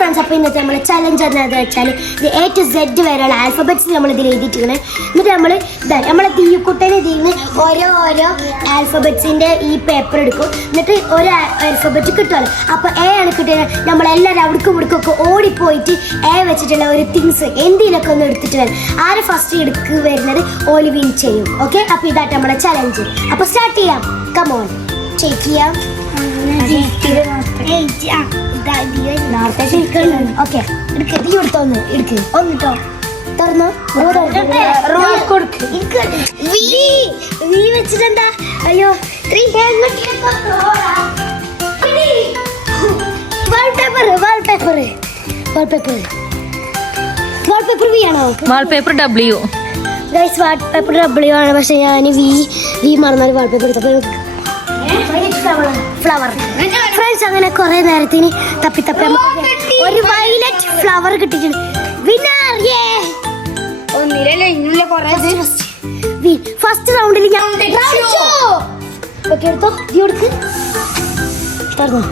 Friends, അപ്പോൾ ഇന്നത്തെ നമ്മൾ ചലഞ്ച് എന്താണെന്ന് വെച്ചാൽ ഇത് A to Z വരെയുള്ള ആൽഫബറ്റ്സ് നമ്മൾ ഇതിൽ എഴുതിയിട്ടാണ്. എന്നിട്ട് നമ്മളെ തീക്കുട്ടനെ ഇതിന് ഓരോ ആൽഫബറ്റ്സിൻ്റെ ഈ പേപ്പർ എടുക്കും. എന്നിട്ട് ഒരു ആൽഫബറ്റ് കിട്ടുമല്ലോ. അപ്പോൾ A ആണ് കിട്ടിയത്. നമ്മളെല്ലാവരും അവിടേക്കും ഇവിടേക്കൊക്കെ ഓടിപ്പോയിട്ട് A വെച്ചിട്ടുള്ള ഒരു തിങ്സ് എന്തെങ്കിലുമൊക്കെ ഒന്ന് എടുത്തിട്ട് വരും. ആര് ഫസ്റ്റ് എടുക്ക് വരുന്നത് ഓല് വിൻ ചെയ്യും. ഓക്കെ, അപ്പോൾ ഇതായിട്ട് നമ്മുടെ ചലഞ്ച്. അപ്പോൾ സ്റ്റാർട്ട് ചെയ്യാം. കമോൺ, ചെക്ക് ചെയ്യാം. ഓക്കെ, എടുക്ക്. നീ എടുത്തോന്ന് എടുക്ക്. ഒന്നിട്ടോ തുറന്നോ. വെച്ചിട്ടെന്താ? അയ്യോ, വാൾപേപ്പർ W. വാൾപേപ്പർ W ആണ്. പക്ഷെ ഞാൻ വി മറന്നാൽ വാൾപേപ്പർ എടുത്തപ്പോൾ ഫ്ലവർ. ഫ്രണ്ട്സ്, അങ്ങനെ കുറെ നേരത്തിന് തപ്പി ഒരു വയലറ്റ് ഫ്ലവർ കിട്ടിയിട്ടുണ്ട്. ഫസ്റ്റ് റൗണ്ടിൽ ഞാൻ എടുത്തോ. തുറന്നോ.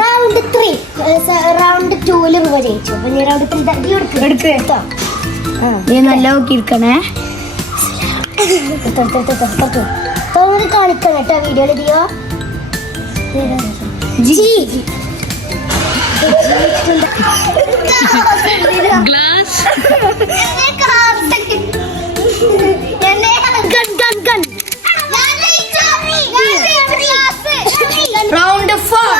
റൗണ്ട് 3 റൗണ്ട് 2 രൂപ ജയിച്ചു. അപ്പൊ നീ റൗണ്ട് 3 എടുത്തോ. നീ നല്ല നോക്കിയിരിക്കണേ. തോന്നി കാണിക്കണം കേട്ടോ വീഡിയോയിൽ. ദിയോ ഗ്ലാസ്. റൗണ്ട് 4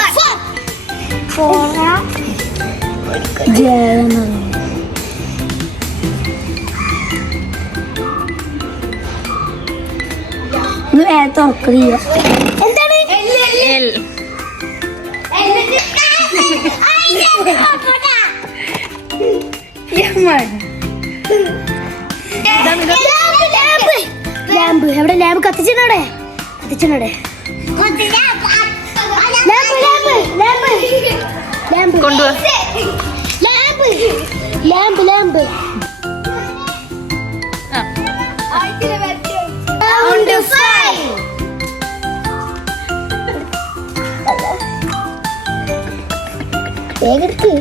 എന്താണ്? L. ലാമ്പ്. എവിടെ ലാമ്പ്? കത്തിച്ചിട്ടോടെ കൊണ്ടുവാ. ലാമ്പ്. റൗണ്ട് 5 വേഗെടുത്ത്.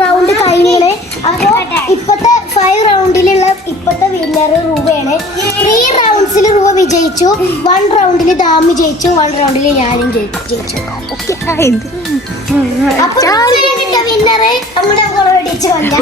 റൗണ്ട് കഴിഞ്ഞേ. അപ്പൊ ഇപ്പത്തെ 5 റൗണ്ടിലുള്ള ഇപ്പത്തെ വിന്നർ രൂപയാണ്. 3 റൗണ്ട്സിൽ രൂപ വിജയിച്ചു. 1 റൗണ്ടിൽ ദാമി ജയിച്ചു. 1 റൗണ്ടിൽ ഞാനും ജയിച്ചു. അപ്പൊ വിന്നറ് നമ്മുടെ കൊളവടിച്ചു വന്ന